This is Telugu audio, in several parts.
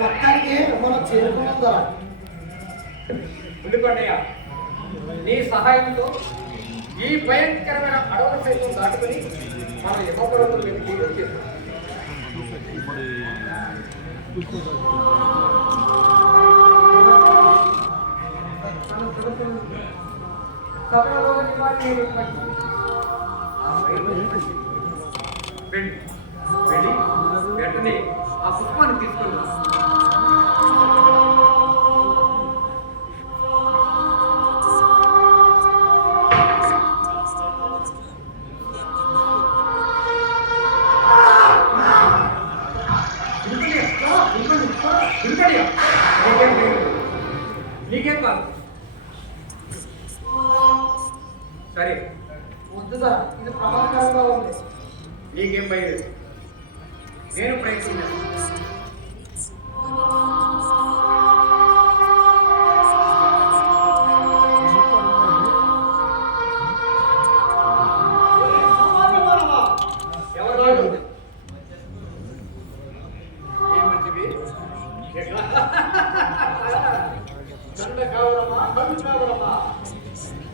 మొత్తానికి మనం చేరుకున్నదా ఉండిపోండియా నీ సహాయంతో ఈ భయంకరమైన అడవుల సైతం దాటుకుని మనం యమపర్వతం మీదకి వచ్చేసాం. వెళ్ళి వెంటనే ఆ పుష్పాన్ని తీసుకుందాం. నీకేం కాదు. సరే వద్దు సార్, ఇది ప్రమాదకరంగా ఉంది. నీకేం భయం, నేను ప్రయత్నించాను.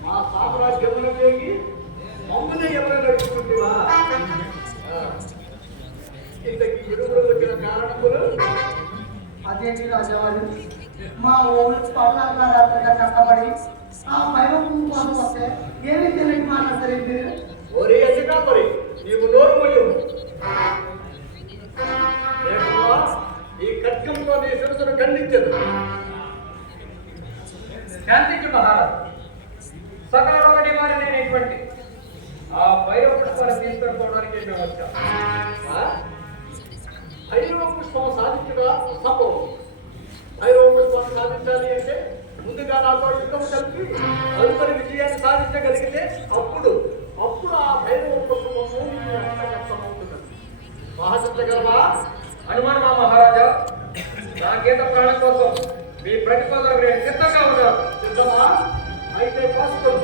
మా సామ్రాజ్యముల వేగి మమ్మల్ని ఎవరైనా నడుచుకుంటేవా? ఇంతకి ఇరువురు వచ్చిన కారణములు అదేంటి రాజావారు, మా ఊరు పర్లాగా కట్టబడి ఆ భయం కోసం వస్తే ఏమీ తెలియని మాట్లాడతారేంటి? ఒరే అసికా మరి నీవు నోరు మొయ్యు. ఈ ఖడ్గంతో నీ శిరస్సును ఖండించదు. శాంతించు మహారాజు. సకల రోగ నివారణైనటువంటి ఆ భైరవ పుష్పాన్ని తీసుకుపోవడానికి మేము వచ్చాం. భైరవ పుష్పం సాధించగా సంభవం. భైరవ పుష్పాన్ని సాధించాలి అంటే ముందుగా నాతో యుద్ధం కలిపి తదుపరి విజయాన్ని సాధించగలిగితే అప్పుడు ఆ భైరవ పుష్పము అవుతుంది. మహాశక్తగలవా హనుమాన్ మహారాజా, నా గీత ప్రాణం కోసం మీ ప్రతిపాదనకు నేను సిద్ధంగా ఉన్నాను. సిద్ధమా? అయితే ప్రస్తుతం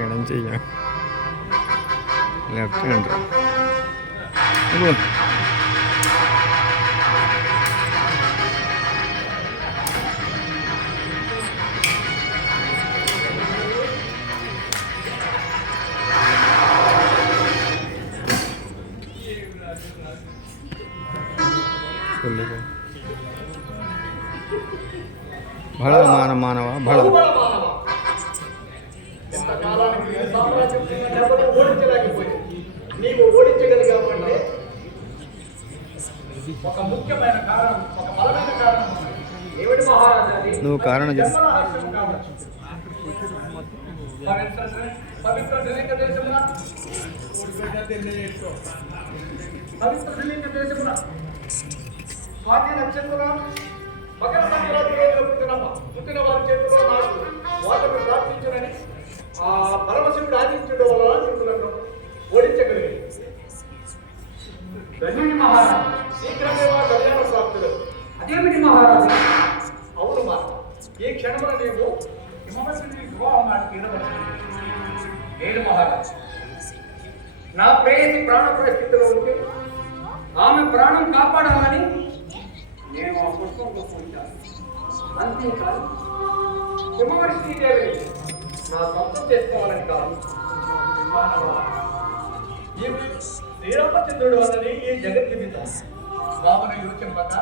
ഇടം ചെയ്യാം ലെഫ്റ്റ് കണ്ടോ భళ మానవ భళ నీవు ఓడించగలిగావంటే ఒక ముఖ్యమైన కారణం, ఒక బలమైన కారణం. ఏమిటి మహారాజా? నువ్వు కారణం చెప్పు. పవిత్ర శ్రీలింగ దేశమున స్వాతి నక్షత్రం మకర సంక్రాంతి రోజున పుట్టిన వారి చేతిలో నాకు వాటిని ప్రార్థించునని ఆ పరమశివుడు ఆదిత్యుడు వల్ల శివులను ఓడించగలిగాడు. ధన్యుని మహారాజు, శీఘ్రమే మా కళ్యాణ ప్రాప్తులు. అదేమిటి మహారాజు? అవును మా ఈ క్షణమున నీవు హిమవతుని వివాహం నేను మహారాజు. నా ప్రేయసి ప్రాణ పరిస్థితిలో ఉంటే ఆమె ప్రాణం కాపాడాలని నేను ఆ పుష్పం కోసం వచ్చాను. అంతేకాదు హిమవర్షిదేవిని నా సొంతం చేసుకోవాలని కాదు. శ్రీరామచంద్రుడు అన్నది ఈ జగద్విదితం. రాముని యోచింపక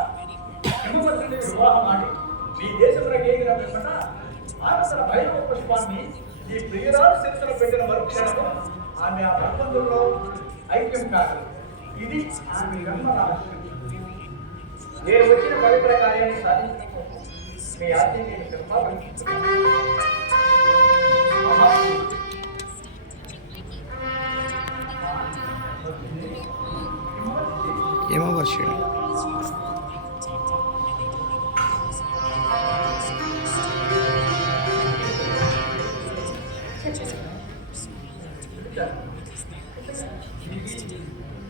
హిమవర్షిని వివాహం ఆడి నీ దేశంలోకి ఎగిన వెంబట ఆనందర భైరవ పుష్పాన్ని ఈ ప్రియురాలు శిరస్సులో పెట్టిన మరుక్షణము ఆమె ఆ ప్రబంధంలో ఐక్యం కాదు. ఇది ఆమె రహస్యం. నేను వచ్చిన పవిత్ర కార్యాన్ని సాధించడం కోసం మీ ఆశ్చర్యాన్ని హిమవర్షిణి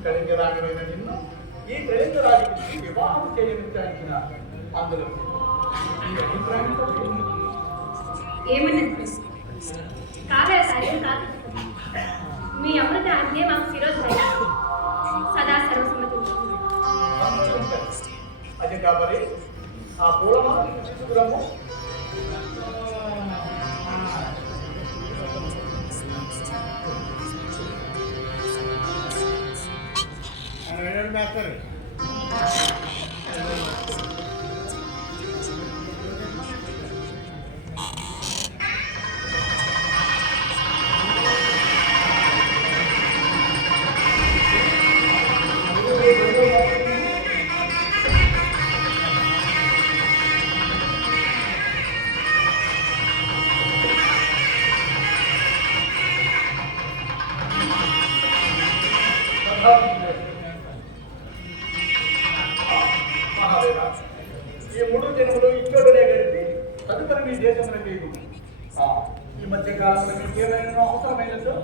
కలింగరాగమైన నిన్ను ఈ కళింగ రాజుకి వివాహం చేయనిచ్చిన అందులో ఈ అభిప్రాయం ఏమన్నది కావ్య సాయం కాదు. మీ అమృత ఆజ్ఞే మాకు శిరోధాయ సదా సర్వసమ్మతి. అది కాబట్టి ఆ పూలమాల తీసుకురమ్ము. ఈ 3 దినములు ఇచ్చోడనే గడిపి తదుపరి మీ దేశంలో చేయదు. ఈ మధ్య కాలంలో మీకు ఏమైనా అవసరమైనదో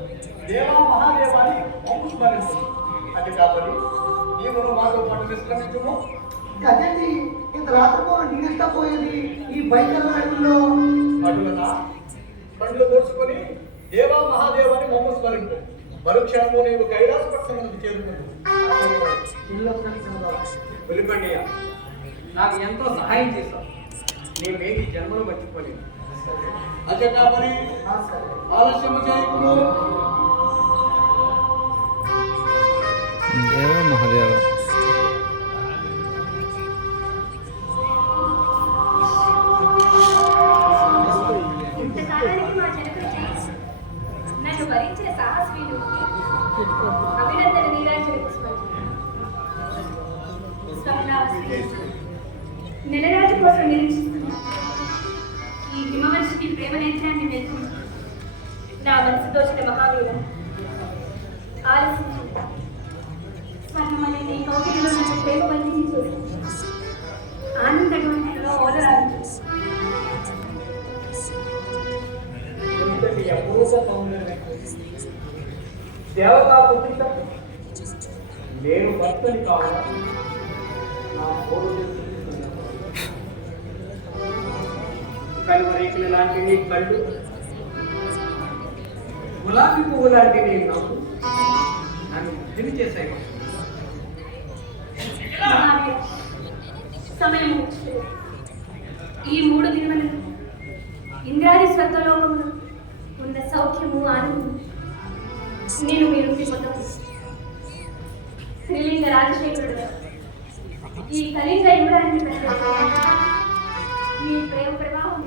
దేవా మహాదేవాన్ని వంశస్మరించు. అది కాబట్టి నీవును మాతో పాటు విశ్రమించుము. అదేంటి ఇంత రాత్రిపూట నిగిష్టపోయేది ఈ బయటలో అటులనా పండ్లు పోసుకొని దేవా మహాదేవాన్ని వంశస్మరించు. మరుక్షణము నీవు కైలాస పట్టణములకు చేరుకుంటు. వెలుపండియా, నాకు ఎంతో సహాయం చేశావు. నేనేది జన్మలో మర్చిపోలేదు. అదే కాబట్టి ఆలస్యము చేయకుము. దేవ మహాదేవ ఇంతకాలానికి మా జనకుడు నన్ను భరించిన సాహస్వీలు అభినందన నీరాజన నెలరాజు కోసం నిరీక్షిస్తున్నా ఈ హిమవర్షికి ప్రేమ నేత్రాన్ని వెళ్తుంది. నా మనసు దోచిన మహావీర ఆలస్యం స్వర్ణమనే నీ కౌకిలిలో నన్ను ప్రేమ బంధించి చూసి ఆనందంలో ఓదరాలు ఇంతటి అపూర్వ సౌందర్యం దేవతా పుత్రిక నేను భక్తుని కావాలా నా కలువరేకుల లాంటి నీ కళ్ళు, గులాబీ పువ్వు లాంటి నీ నవ్వు నన్ను ముద్దుని చేశాయి. సమయం ఈ 3 దినములు ఇంద్రాది స్వర్గలోకంలో ఉన్న సౌఖ్యము ఆనందము నేను మీరు పొందవచ్చు. శ్రీలింగ రాజశేఖరుడు ఈ కలింగ ఇవ్వడానికి మీ ప్రేమ ప్రవాహం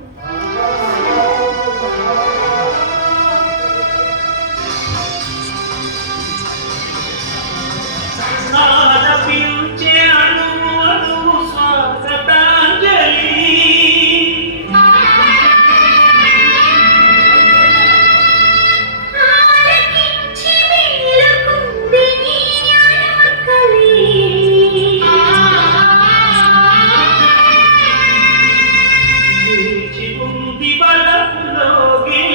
బలంలోగే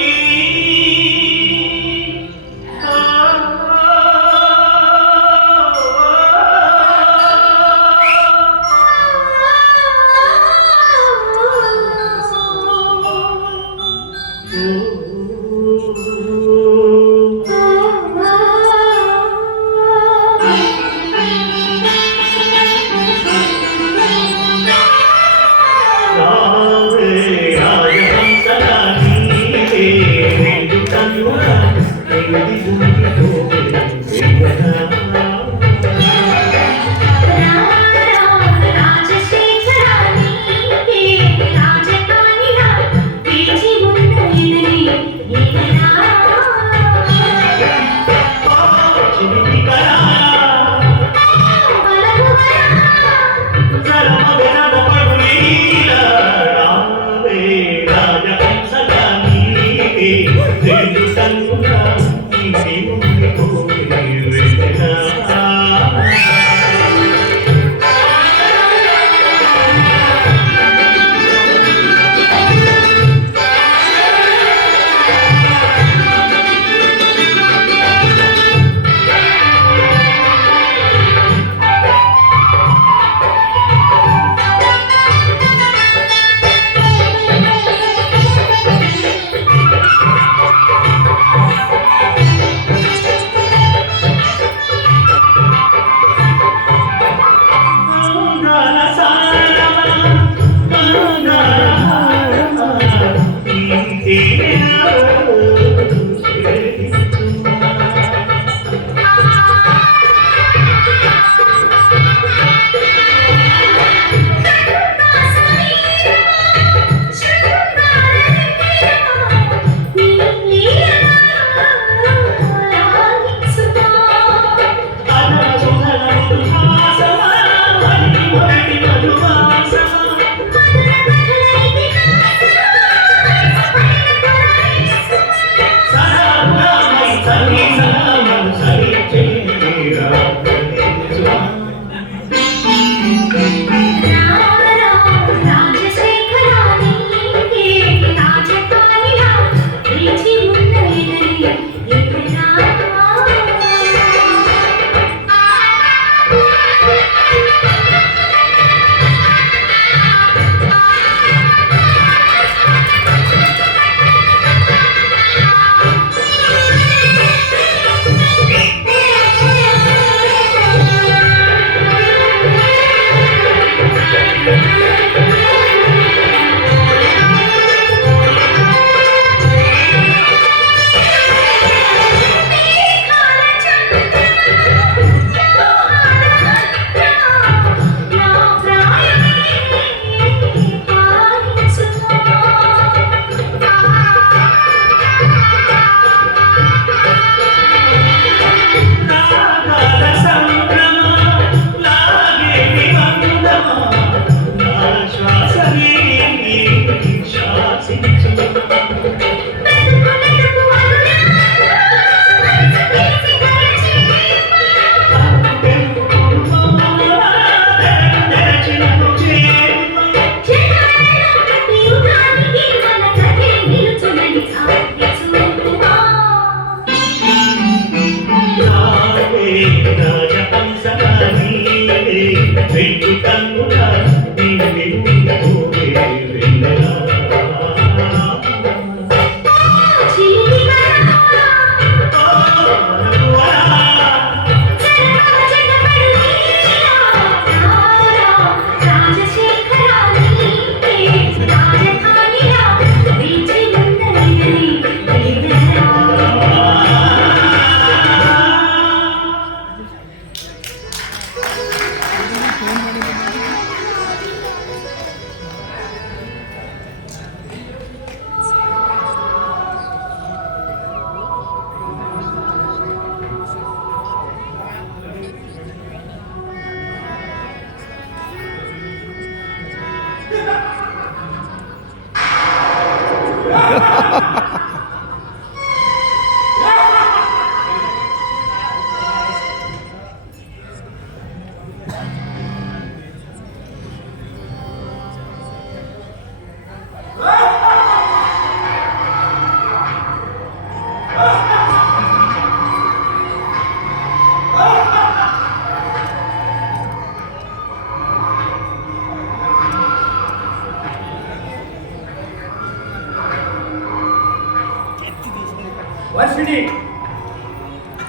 వర్షిణి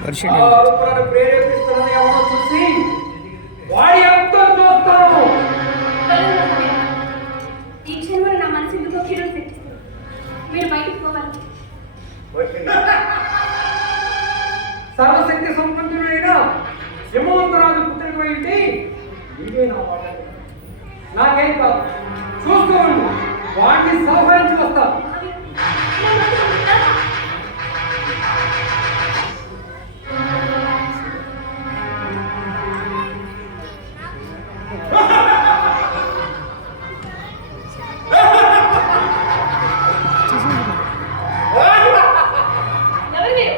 వర్షిణి ఆ అరుపులను ప్రేరేపిస్తున్నది ఎవరో చూసి వాడి అంతం చూస్తాను. ఈ క్షణంలో నా మనసు ఎందుకో కీడు పెట్టిస్తుంది. మీరు బయటకు పోవాలి. సర్వశక్తి సంపన్నుడైన యమవంతరాజు పుత్రుడు ఏంటి ఇదే నా మాట. నాకేం కాదు, చూస్తూ ఉండు, వాడిని సంహరించి వస్తాను. ఎవరు మీరు?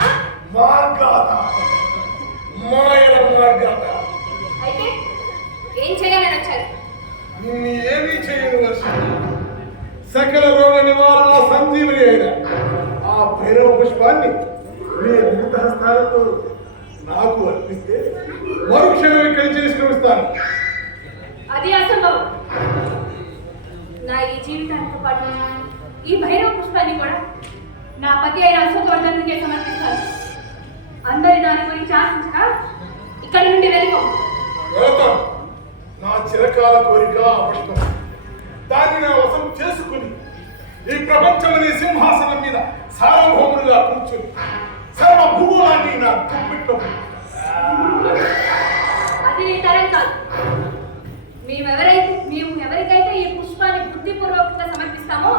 ఆ? మార్గాత మాయల మార్గాత అయితే ఏం చేయాలని వచ్చారు? నిన్ను ఏమీ చేయను వర్షిణి. సకల రోగ నివారణ సంజీవని అయిన ఆ భైరవ పుష్పాన్ని నీ అమృత హస్తాలతో నాకు అర్పిస్తే మరుక్షణం ఇక్కడి నుంచి నిష్క్రమిస్తాను. అది అసంభవం. నా ఈ జీవితానికి పాటు ఈ భైరవ పుష్పాన్ని కూడా నా పతి అయిన అశోకవర్ధనుడికే సమర్పిస్తాను. అందరి దాని గురించి ఆశించక ఇక్కడ నుండి వెళ్ళిపో. వెళతాను. నా చిరకాల కోరిక ఆ పుష్పం. దాన్ని నా వశం చేసుకుని ఈ ప్రపంచంలోని సింహాసనం మీద సార్వభౌములుగా కూర్చుని సర్వ భూగోళాన్ని నా గుప్పిట్లో అది నీ తరం కాదు. మేము ఎవరికైతే ఈ పుష్పాన్ని బుద్ధిపూర్వకంగా సమర్పిస్తామో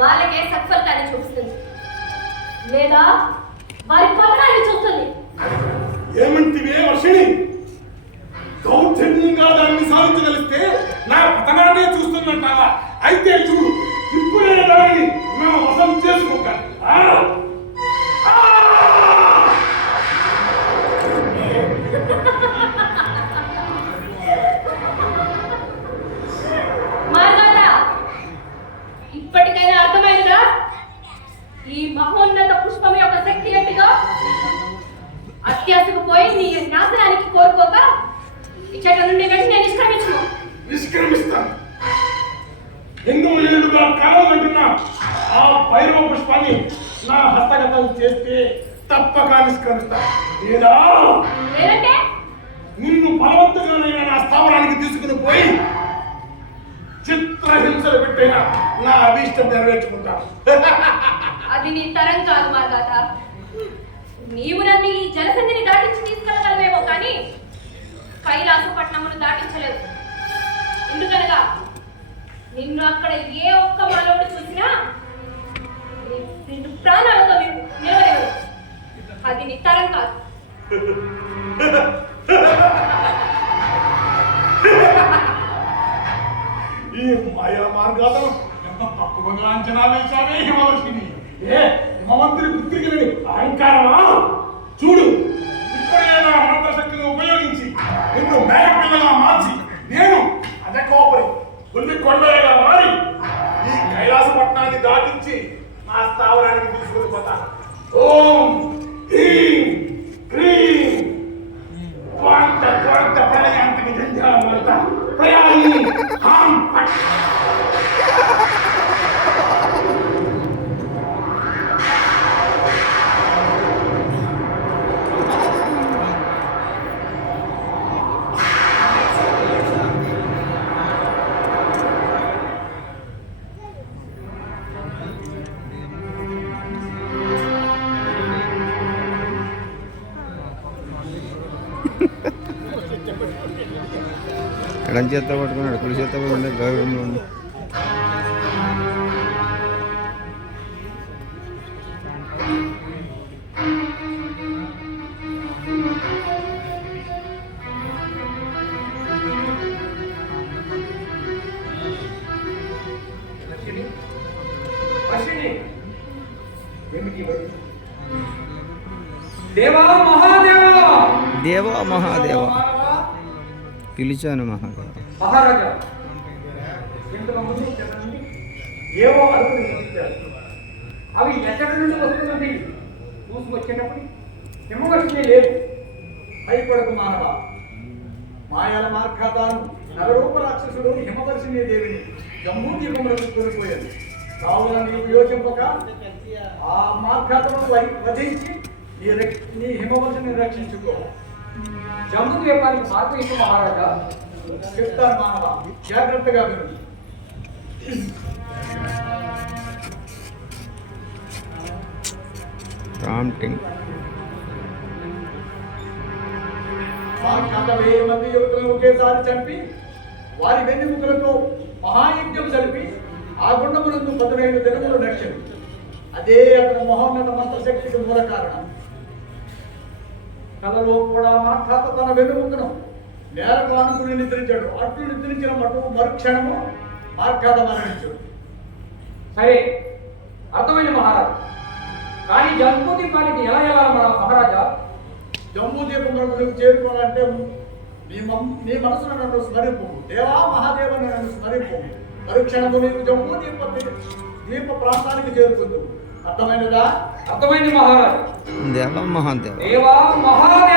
వాళ్ళకే సత్ఫలితాన్ని చూపిస్తుంది, లేదా వారి పతనాన్ని చూస్తుంది. ఏమంటివే వర్షిణి? దౌర్జన్యంగా దాన్ని సాధించగలిస్తే నా పతనాన్నే చూస్తున్నట్టావా? అయితే చూడు, ఇప్పుడే దాన్ని నా వశం చేసుకుంటాను. మాతాత, ఇప్పటికైనా అర్థమైందా ఈ మహోన్నత పుష్పం యొక్క శక్తి గట్టిగా? అత్యాశకు పోయి నీ నాశనానికి కోరుకోక ఇచ్చట నుండి వెంటనే నిష్క్రమిస్తాను. ఎన్నో ఏళ్ళుగా కావాలంటున్నా ఆ భైరవ పుష్పాన్ని నా హస్తగతం చేస్తే తప్పక నిష్క్రమిస్తాను. లేదా లేదంటే నిన్ను బలవంతంగానైనా నా స్థావరానికి తీసుకుని పోయి చిత్రహింసలు పెట్టైనా నా అభీష్టం నెరవేర్చుకుంటాను. అది నీ తరం కాదు మాతాత. నీవు నన్ను ఈ జలసంధిని దాటించి తీసుకెళ్ళగలవేమో కానీ కైలాసపట్నమును దాటించలేవు. ఎందుకనగా నిన్ను అక్కడ ఏ ఒక్క మానవుడు చూసినా నిన్ను ప్రాణాలతో నిలవలేవు. అది నీ తరం కాదు. ఈ మాయా మార్గాలు ఎంత తక్కువగా అంచనా వేశావే హిమవర్షిని. హిమవంతుని పుత్రికలని అహంకారమా? చూడు, ఇప్పుడే నా మంత్రశక్తిని ఉపయోగించి నిన్ను మేకపిల్లగా మార్చి నేను అజకోపరి పుల్లి కొండగా మారి ఈ కైలాస పట్టణాన్ని దాటించి నా స్థావరానికి తీసుకుని పోతాను. ఓం హ్రీం క్రీం త్వంత త్వంత ప్రణయ ఆగి జంజాలమంతా ప్రయాణి హాం పట్. ఎడం చేత్తో పట్టుకున్నాడు, కుడి చేత్తో పట్టుకుంటే గౌరవంలో ఉంది. ఏమిటి దేవా మహాదేవా? దేవా మహాదేవ పిలిచాను మహాదేవ. మహారాజా ఇంతకు ముందు చెప్పండి, ఏవో అడుగులు వినిపించారు. అవి ఎక్కడి నుండి వస్తున్నది చూసి వచ్చేటప్పుడు హిమవర్షిని లేదు. భయపడకు మానవ. మాయల మార్ఘాతాను నగరూప రాక్షసుడు హిమవర్షిని దేవిని జమ్మూ దీపములకు కోల్పోయాడు. కావున నీవు యోచింపక ఆ మార్ఘాతను వధించి నీ హిమవర్షిని రక్షించుకో. జమ్ము ద్వీపానికి మార్పు ఇటు మహారాజా. చెప్తాను మానవ, జాగ్రత్తగా విను. ప్రాంప్టింగ్. మార్ఘాత 1000 మంది యువకులను ఒకేసారి చంపి వారి వెన్నెముకలతో మహాయజ్ఞం జరిపి ఆ గుండమునందు 15 దినములు నడిచింది. అదే అతని మహోన్నత మంత్రశక్తికి మూల కారణం. కలలో కూడా మార్ఘాత తన వెన్నుముకను నేలకు ఆనుకుని నిద్రించాడు. అట్లు నిద్రించిన మరుక్షణము మార్ఘాత మరణించాడు. సరే, అర్థమైన మహారాజా. కానీ జమ్మూ ద్వీపానికి ఎలా వెళ్ళాలి మహారాజా? జమ్మూ దీపంలోకి నువ్వు చేరుకోవాలంటే నీ మనసును నన్ను స్మరింపు. దేవా మహాదేవుని నన్ను స్మరింపు. మరుక్షణము నీవు జమ్మూ ద్వీప ప్రాంతానికి చేరుకుందు. అర్థమైనదా? అర్థమైంది మహారాజా. దేవా మహాదేవ. దేవా మహాదేవ.